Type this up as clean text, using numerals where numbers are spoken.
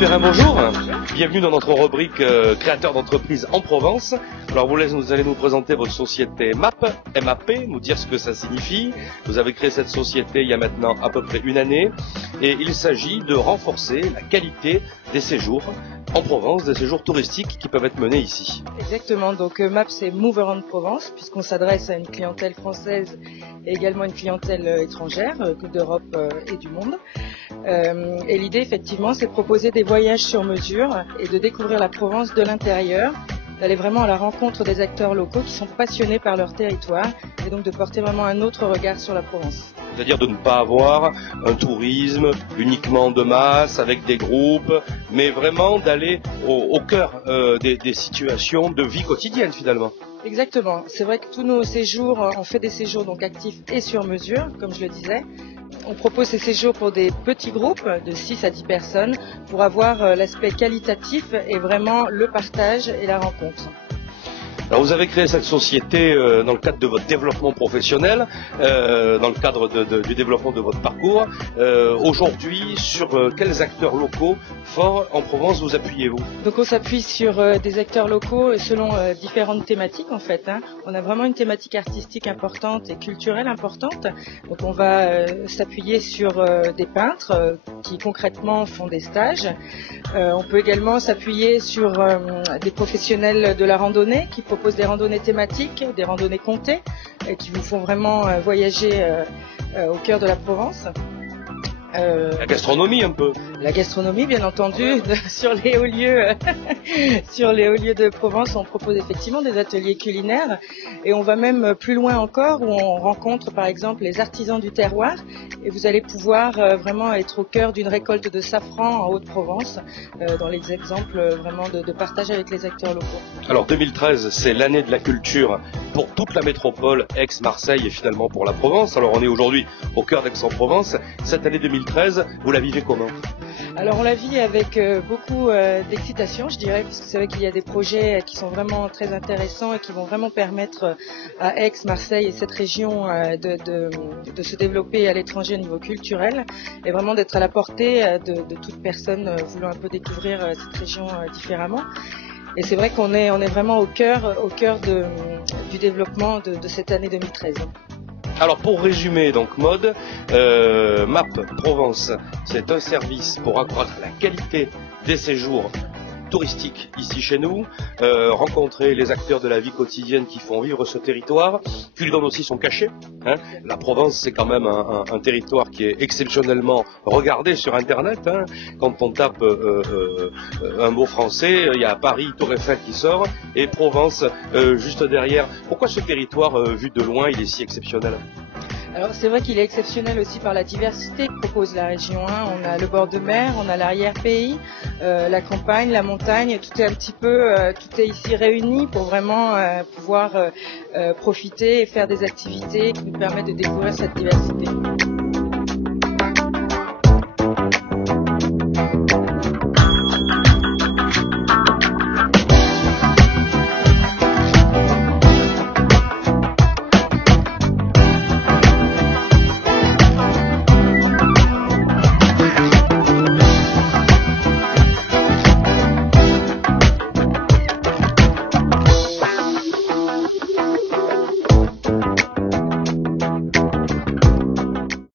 Perrin, bonjour. Bienvenue dans notre rubrique créateur d'entreprise en Provence. Alors vous allez nous présenter votre société MAP, MAP, nous dire ce que ça signifie. Vous avez créé cette société il y a maintenant à peu près une année et il s'agit de renforcer la qualité des séjours en Provence, des séjours touristiques qui peuvent être menés ici. Exactement, donc MAP c'est Move Around Provence puisqu'on s'adresse à une clientèle française et également une clientèle étrangère d'Europe et du monde. Et l'idée effectivement c'est de proposer des voyages sur mesure et de découvrir la Provence de l'intérieur, d'aller vraiment à la rencontre des acteurs locaux qui sont passionnés par leur territoire et donc de porter vraiment un autre regard sur la Provence. C'est-à-dire de ne pas avoir un tourisme uniquement de masse avec des groupes, mais vraiment d'aller au cœur des situations de vie quotidienne finalement. Exactement, c'est vrai que tous nos séjours, on fait des séjours donc actifs et sur mesure, comme je le disais. On propose ces séjours pour des petits groupes de 6 à 10 personnes pour avoir l'aspect qualitatif et vraiment le partage et la rencontre. Alors vous avez créé cette société dans le cadre de votre développement professionnel, dans le cadre du développement de votre parcours. Aujourd'hui, sur quels acteurs locaux forts en Provence vous appuyez-vous? Donc on s'appuie sur des acteurs locaux selon différentes thématiques en fait. On a vraiment une thématique artistique importante et culturelle importante. Donc on va s'appuyer sur des peintres qui concrètement font des stages. On peut également s'appuyer sur des professionnels de la randonnée qui proposent des randonnées thématiques, des randonnées comptées, qui vous font vraiment voyager au cœur de la Provence. La gastronomie un peu. La gastronomie, bien entendu, sur les hauts lieux, sur les hauts lieux de Provence, on propose effectivement des ateliers culinaires et on va même plus loin encore où on rencontre par exemple les artisans du terroir et vous allez pouvoir vraiment être au cœur d'une récolte de safran en Haute-Provence dans les exemples vraiment de partage avec les acteurs locaux. Alors 2013, c'est l'année de la culture pour toute la métropole, Aix-Marseille et finalement pour la Provence. Alors on est aujourd'hui au cœur d'Aix-en-Provence. Cette année 2013, vous la vivez comment? Alors on la vit avec beaucoup d'excitation, je dirais, parce que c'est vrai qu'il y a des projets qui sont vraiment très intéressants et qui vont vraiment permettre à Aix, Marseille et cette région de se développer à l'étranger au niveau culturel et vraiment d'être à la portée de toute personne voulant un peu découvrir cette région différemment. Et c'est vrai qu'on est vraiment au cœur du développement de cette année 2013. Alors pour résumer, donc mode, MAP Provence, c'est un service pour accroître la qualité des séjours touristiques ici chez nous, rencontrer les acteurs de la vie quotidienne qui font vivre ce territoire, qui lui donne aussi son cachet. La Provence, c'est quand même un territoire qui est exceptionnellement regardé sur Internet. Quand on tape un mot français, il y a Paris, Tour Eiffel qui sort, et Provence juste derrière. Pourquoi ce territoire, vu de loin, il est si exceptionnel ? Alors c'est vrai qu'il est exceptionnel aussi par la diversité que propose la région. On a le bord de mer, on a l'arrière-pays, la campagne, la montagne, tout est un petit peu, tout est ici réuni pour vraiment pouvoir profiter et faire des activités qui nous permettent de découvrir cette diversité.